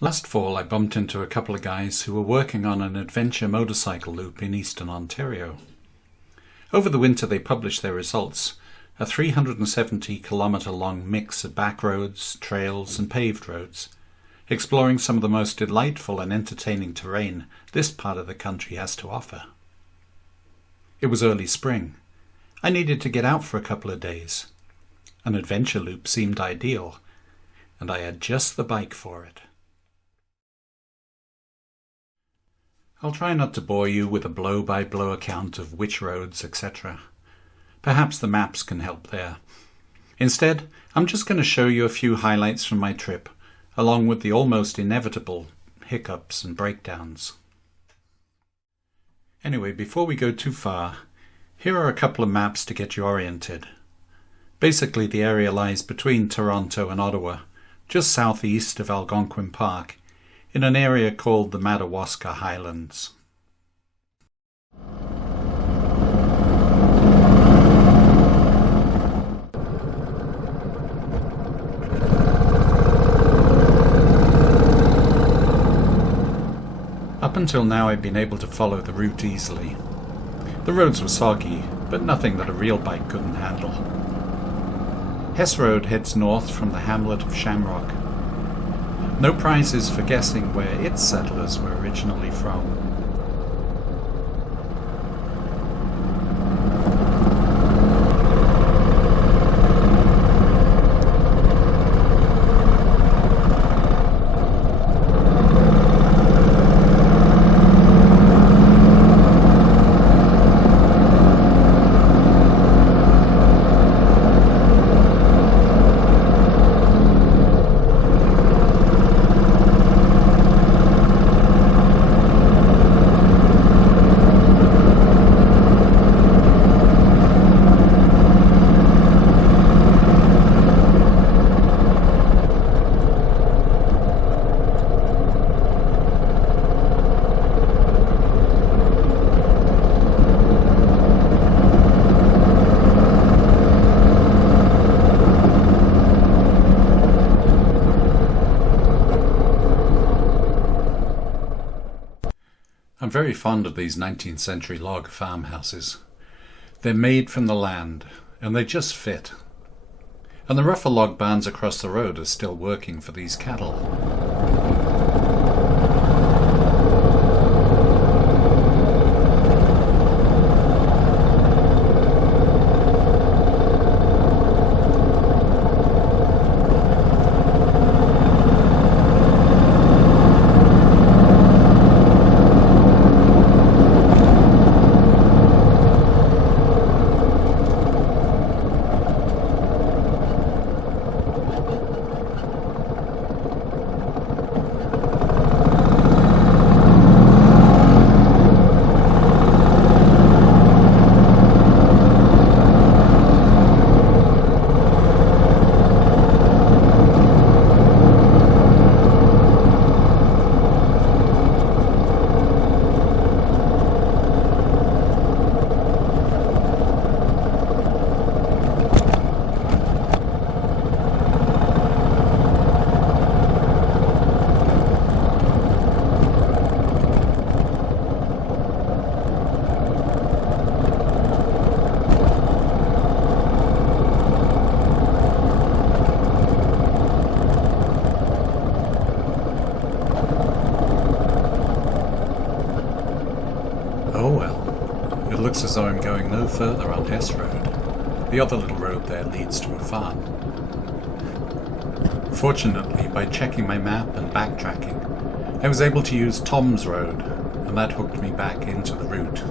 Last fall I bumped into a couple of guys who were working on an adventure motorcycle loop in eastern Ontario. Over the winter they published their results, a 370-kilometre long mix of back roads, trails and paved roads, exploring some of the most delightful and entertaining terrain this part of the country has to offer. It was early spring. I needed to get out for a couple of days. An adventure loop seemed ideal, and I had just the bike for it. I'll try not to bore you with a blow-by-blow account of which roads, etc. Perhaps the maps can help there. Instead, I'm just going to show you a few highlights from my trip, along with the almost inevitable hiccups and breakdowns. Anyway, before we go too far, here are a couple of maps to get you oriented. Basically, the area lies between Toronto and Ottawa, just southeast of Algonquin Park, in an area called the Madawaska Highlands. Up until now I'd been able to follow the route easily. The roads were soggy, but nothing that a real bike couldn't handle. Hess Road heads north from the hamlet of Shamrock. No prizes for guessing where its settlers were originally from. I'm very fond of these 19th century log farmhouses. They're made from the land, and they just fit. And the rougher log barns across the road are still working for these cattle. Oh well, it looks as though I'm going no further on Hess Road. The other little road there leads to a farm. Fortunately, by checking my map and backtracking, I was able to use Tom's Road, and that hooked me back into the route.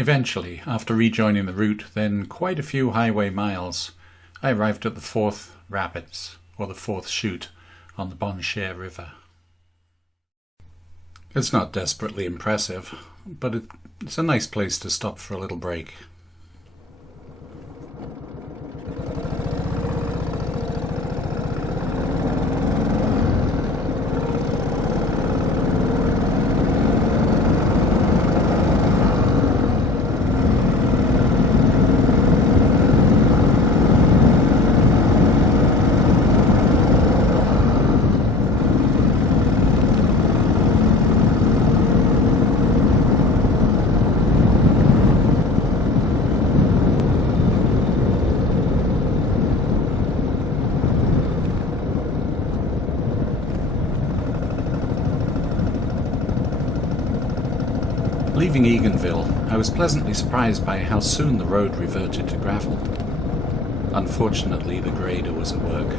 Eventually, after rejoining the route, then quite a few highway miles, I arrived at the 4th Rapids, or the 4th Chute, on the Bon Cher River. It's not desperately impressive, but it's a nice place to stop for a little break. Leaving Eganville, I was pleasantly surprised by how soon the road reverted to gravel. Unfortunately, the grader was at work.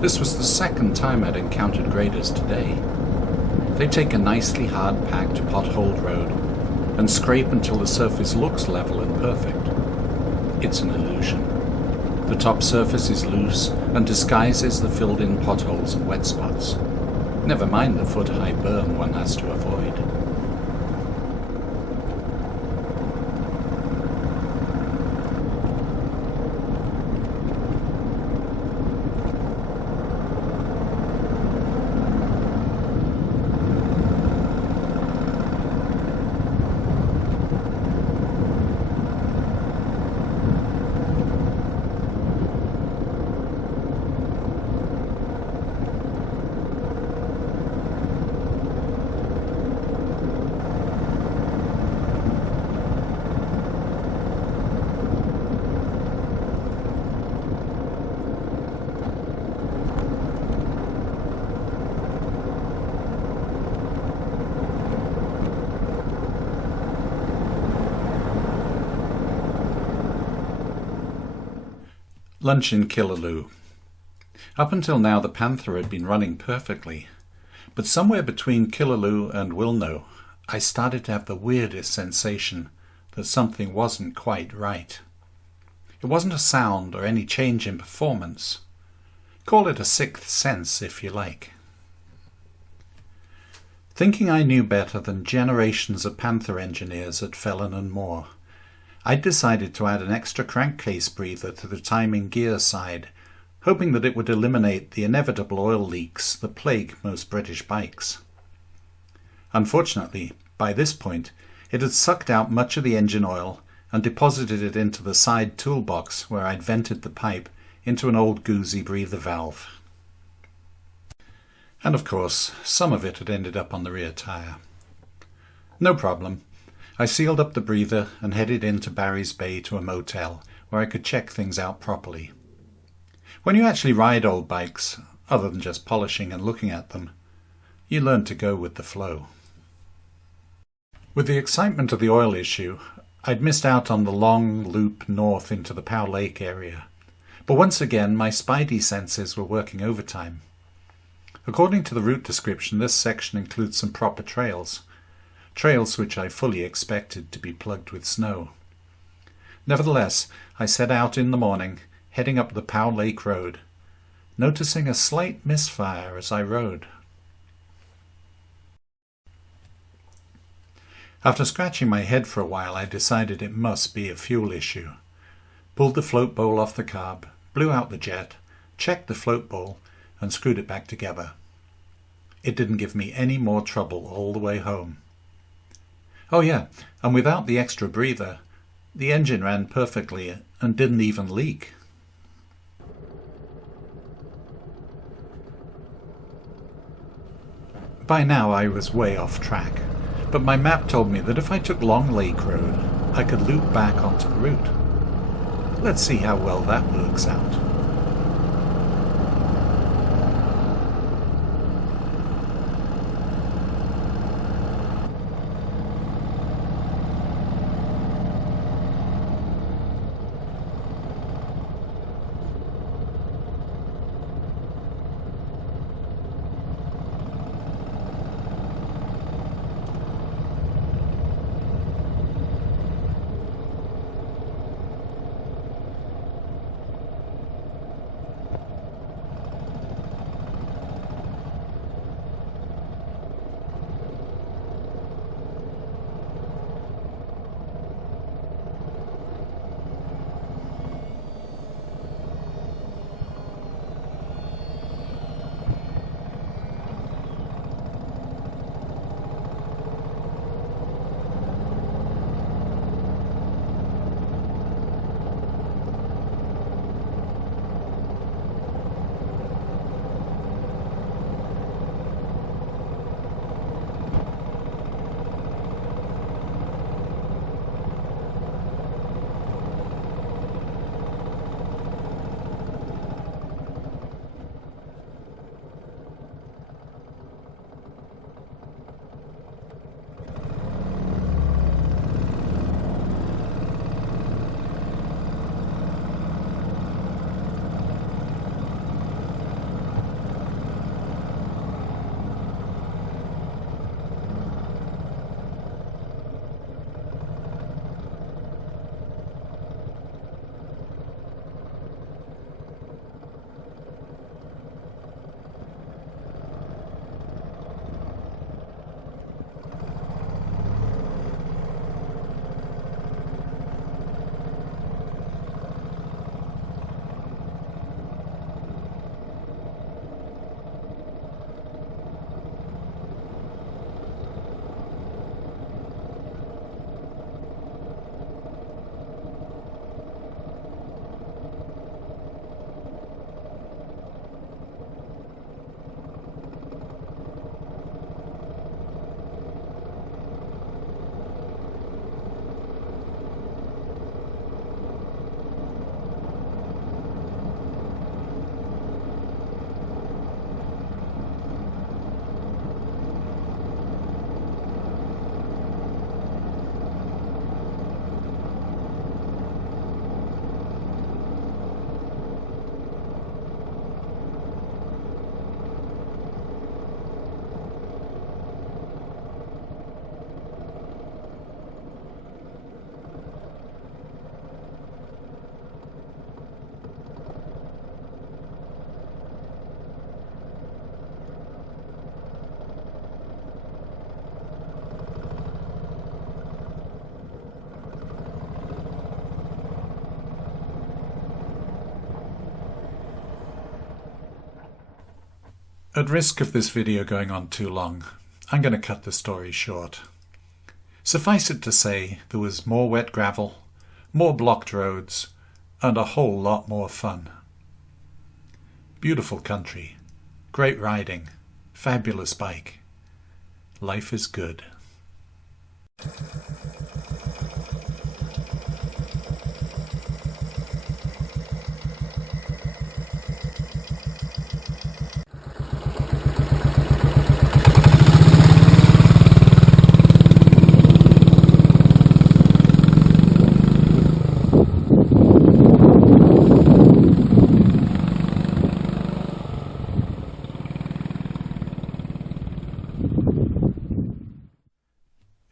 This was the second time I'd encountered graders today. They take a nicely hard-packed, potholed road and scrape until the surface looks level and perfect. It's an illusion. The top surface is loose and disguises the filled-in potholes and wet spots. Never mind the foot-high berm one has to avoid. Lunch in Killaloe. Up until now the Panther had been running perfectly, but somewhere between Killaloe and Wilno I started to have the weirdest sensation that something wasn't quite right. It wasn't a sound or any change in performance. Call it a sixth sense if you like. Thinking I knew better than generations of Panther engineers at Fellon and Moore, I'd decided to add an extra crankcase breather to the timing gear side, hoping that it would eliminate the inevitable oil leaks that plague most British bikes. Unfortunately, by this point, it had sucked out much of the engine oil and deposited it into the side toolbox where I'd vented the pipe into an old Goozy breather valve. And of course, some of it had ended up on the rear tyre. No problem. I sealed up the breather and headed into Barry's Bay to a motel where I could check things out properly. When you actually ride old bikes, other than just polishing and looking at them, you learn to go with the flow. With the excitement of the oil issue, I'd missed out on the long loop north into the Pow Lake area, but once again my spidey senses were working overtime. According to the route description, this section includes some proper trails which I fully expected to be plugged with snow. Nevertheless, I set out in the morning, heading up the Pow Lake Road, noticing a slight misfire as I rode. After scratching my head for a while, I decided it must be a fuel issue. Pulled the float bowl off the carb, blew out the jet, checked the float bowl, and screwed it back together. It didn't give me any more trouble all the way home. Oh yeah, and without the extra breather, the engine ran perfectly and didn't even leak. By now I was way off track, but my map told me that if I took Long Lake Road, I could loop back onto the route. Let's see how well that works out. At risk of this video going on too long, I'm going to cut the story short. Suffice it to say, there was more wet gravel, more blocked roads, and a whole lot more fun. Beautiful country, great riding, fabulous bike. Life is good.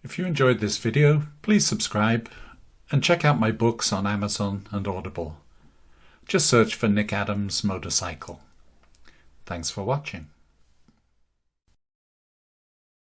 If you enjoyed this video, please subscribe and check out my books on Amazon and Audible. Just search for Nick Adams Motorcycle. Thanks for watching.